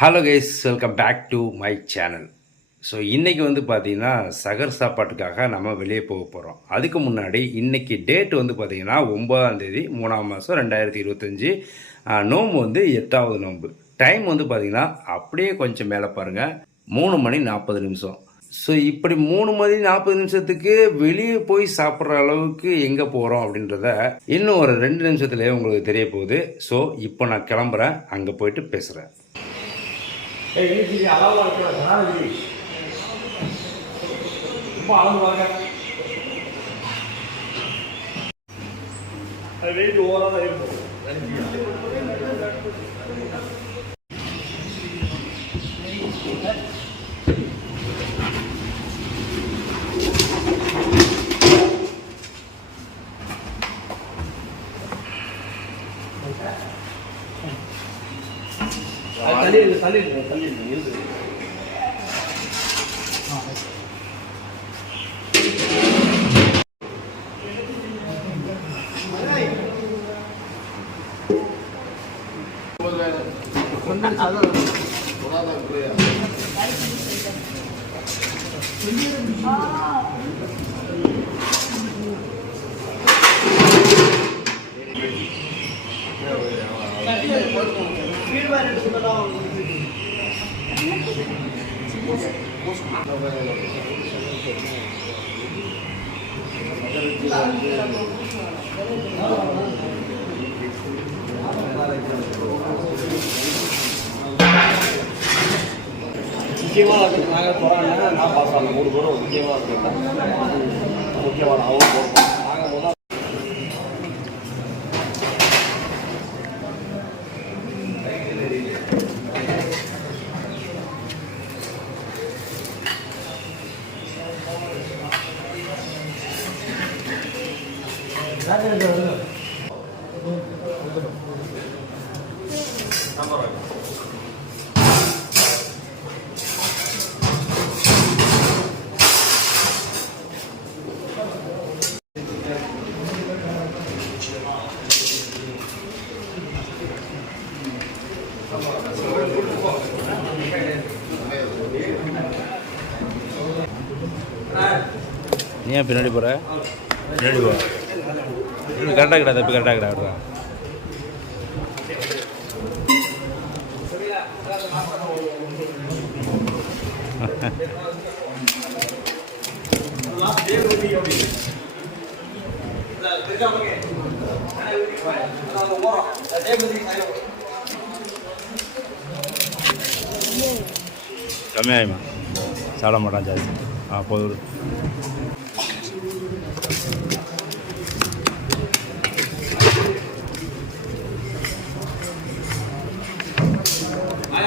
Hello guys, welcome back to my channel. So இன்றைக்கி வந்து பார்த்திங்கன்னா சகர் சாப்பாட்டுக்காக நம்ம வெளியே போக போகிறோம். அதுக்கு முன்னாடி இன்றைக்கி டேட் வந்து பார்த்திங்கன்னா 9ஆம் தேதி 3ஆம் மாதம் 2025. நோம்பு வந்து 8வது நோம்பு. டைம் வந்து பார்த்திங்கன்னா அப்படியே கொஞ்சம் மேலே பாருங்கள், 3:40. ஸோ இப்படி 3:40 வெளியே போய் சாப்பிட்ற அளவுக்கு எங்கே போகிறோம் அப்படின்றத இன்னும் ஒரு 2 நிமிஷத்துலேயே உங்களுக்கு தெரிய போகுது. ஸோ இப்போ நான் கிளம்புறேன், அங்கே போயிட்டு பேசுகிறேன். ரொம்ப அளவுவாங்க வெயிட் ஓவராக தான் இருக்கும். தள்ளி இருக்கு. முக்கியமாக நாங்கள் போகிறாங்கன்னா நான் பார்க்குறோம். 3 பேரும் முக்கியமாக இருக்கா முக்கியமான அவங்க நாங்கள் முதல் நீ ஏன் பின்னாடி போகிற? பின்னாடி போ. கரெக்டாக கிடா, தப்பி கரெக்டாக கிடா. விட்றா. கம்மியாயுமா? சாப்பிட மாட்டான் ஜாஸ்தி. போதும்.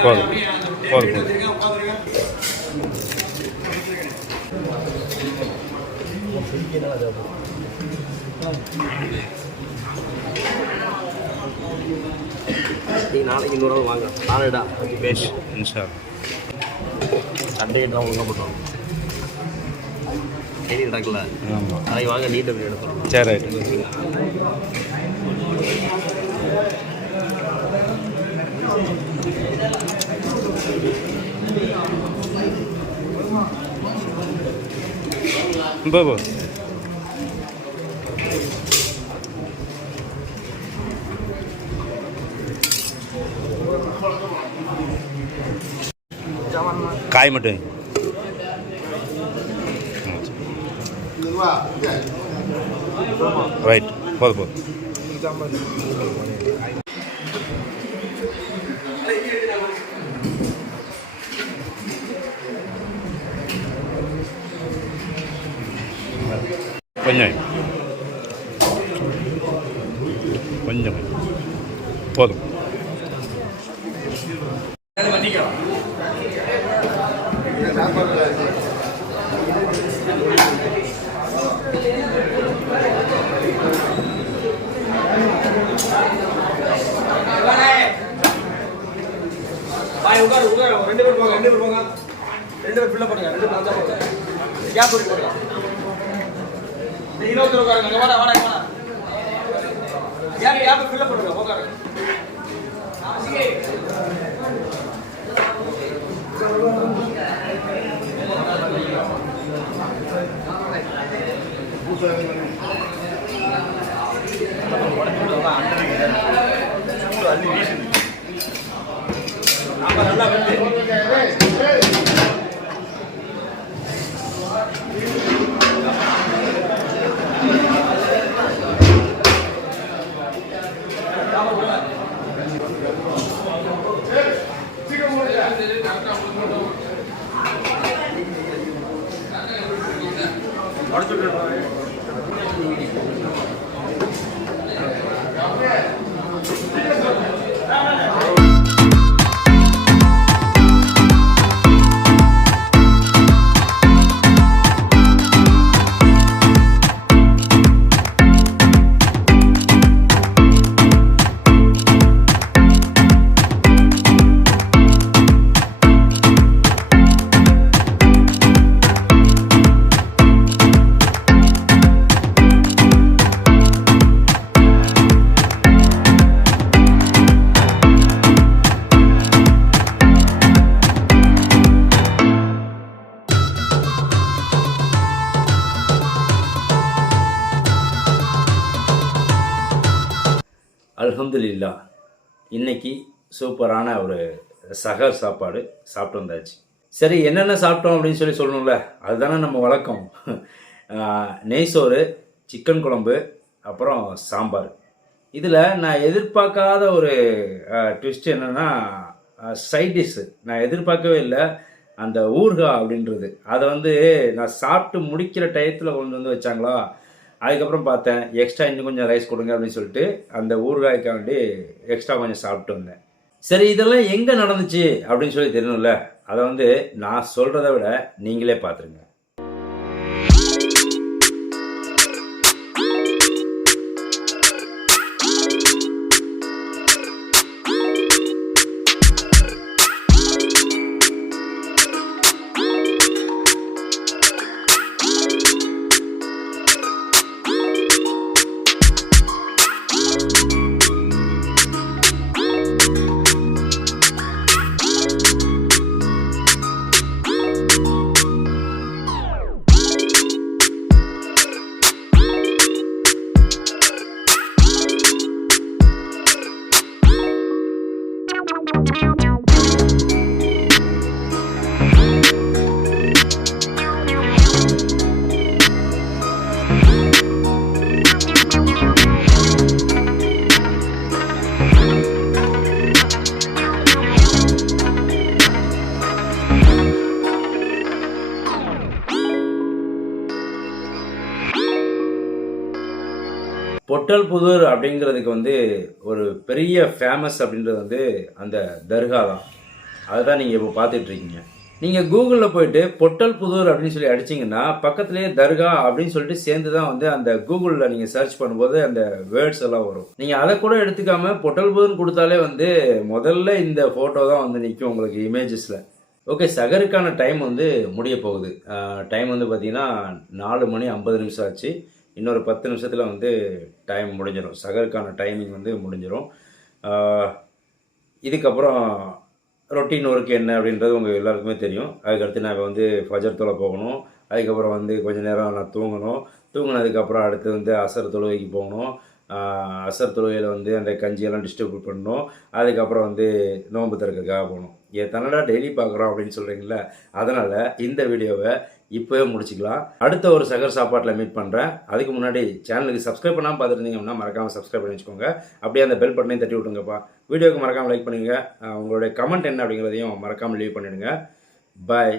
போதும் போதும். நீ நாளைக்கு 200 வாங்க. நாளைடா பேசி இன்ஷா சண்டே தான் ஒழுங்காக போட்டோம். டெய்லி நடக்கல. ஆமாம், நாளைக்கு வாங்க, நீட் அப்படி எடுக்கிறோம். சரி, ரைட்டு. போ காய் மட்டும் ரைட் போதும் கொஞ்சம் கொஞ்சம் போதும். ரெண்டு பேர் போங்க, ரெண்டு பேர் ஃபில்ல பண்ணுங்க, ரெண்டு பேர் போங்க, கேப் விட்டு போங்க. 20 உட்காருங்க, வாடா கேப் ஃபில்ல பண்ணுங்க, உட்காருங்க. நல்லா வந்து அல்ஹம்துலில்லாஹ் இன்னைக்கு சூப்பரான ஒரு சஹர் சாப்பாடு சாப்பிட்டு வந்தாச்சு. சரி, என்னென்ன சாப்பிட்டோம் அப்படின்னு சொல்லணும்ல, அதுதானே நம்ம வழக்கம். நெய் சோறு, சிக்கன் குழம்பு, அப்புறம் சாம்பார். இதில் நான் எதிர்பார்க்காத ஒரு ட்விஸ்ட் என்னென்னா, சைட் டிஷ்ஷு நான் எதிர்பார்க்கவே இல்லை. அந்த ஊறுகாய் அப்படின்றது அதை நான் சாப்பிட்டு முடிக்கிற டயத்தில் கொண்டு வந்து வச்சாங்களா. அதுக்கப்புறம் பார்த்தேன், எக்ஸ்ட்ரா இன்னும் கொஞ்சம் ரைஸ் கொடுங்க அப்படின்னு சொல்லிட்டு அந்த ஊறுகாய்க்காண்டி எக்ஸ்ட்ரா கொஞ்சம் சாப்பிட்டு வந்தேன். சரி, இதெல்லாம் எங்கே நடந்துச்சு அப்படின்னு சொல்லி தெரியணும்ல, அதை நான் சொல்கிறத விட நீங்களே பார்த்துருங்க. பொட்டல்புதூர் அப்படிங்கிறதுக்கு ஒரு பெரிய ஃபேமஸ் அப்படின்றது அந்த தர்கா தான். அதுதான் நீங்கள் இப்போ பார்த்துட்ருக்கீங்க. நீங்கள் கூகுளில் போயிட்டு பொட்டல்புதூர் அப்படின்னு சொல்லி அடிச்சிங்கன்னா பக்கத்துலேயே தர்கா அப்படின்னு சொல்லிட்டு சேர்ந்து தான் அந்த கூகுளில் நீங்கள் சர்ச் பண்ணும்போது அந்த வேர்ட்ஸ் எல்லாம் வரும். நீங்கள் அதை கூட எடுத்துக்காமல் பொட்டல்புதூர்னு கொடுத்தாலே முதல்ல இந்த ஃபோட்டோ தான் நிற்கும் உங்களுக்கு இமேஜஸில். ஓகே, சகருக்கான டைம் முடிய போகுது. டைம் பார்த்தீங்கன்னா 4:50 ஆச்சு. இன்னொரு 10 நிமிஷத்தில் டைம் முடிஞ்சிடும். சகருக்கான டைமிங் முடிஞ்சிடும். இதுக்கப்புறம் ரொட்டீன் ஒர்க் என்ன அப்படின்றது உங்கள் எல்லாருக்குமே தெரியும். அதுக்கடுத்து நான் ஃபஜர் தொலை போகணும். அதுக்கப்புறம் வந்து கொஞ்சம் நேரம் நான் தூங்கணும். தூங்கினதுக்கப்புறம் அடுத்து வந்து அசர் தொழுகைக்கு போகணும். அசர் தொழுகையில் வந்து அந்த கஞ்சியெல்லாம் டிஸ்ட்ரிபியூட் பண்ணணும். அதுக்கப்புறம் வந்து நோன்பு திறக்கிறதுக்காக போகணும். எத்தனைடா டெய்லி பார்க்குறோம் அப்படின்னு சொல்கிறீங்களா? அதனால் இந்த வீடியோவை இப்போவே முடிச்சுக்கலாம். அடுத்த ஒரு சகர் சாப்பாட்டில் மீட் பண்ணுறேன். அதுக்கு முன்னாடி சேனலுக்கு சப்ஸ்கிரைப் பண்ணாமல் பார்த்துருந்தீங்க அப்படின்னா மறக்காமல் சப்ஸ்கிரைப் பண்ணி வச்சுக்கோங்க. அப்படியே அந்த பெல் பட்டனையும் தட்டி விட்டுங்கப்பா. வீடியோவுக்கு மறக்காமல் லைக் பண்ணுங்கள். உங்களுடைய கமெண்ட் என்ன அப்படிங்கிறதையும் மறக்காமல் லீவ் பண்ணிவிடுங்க. பாய்.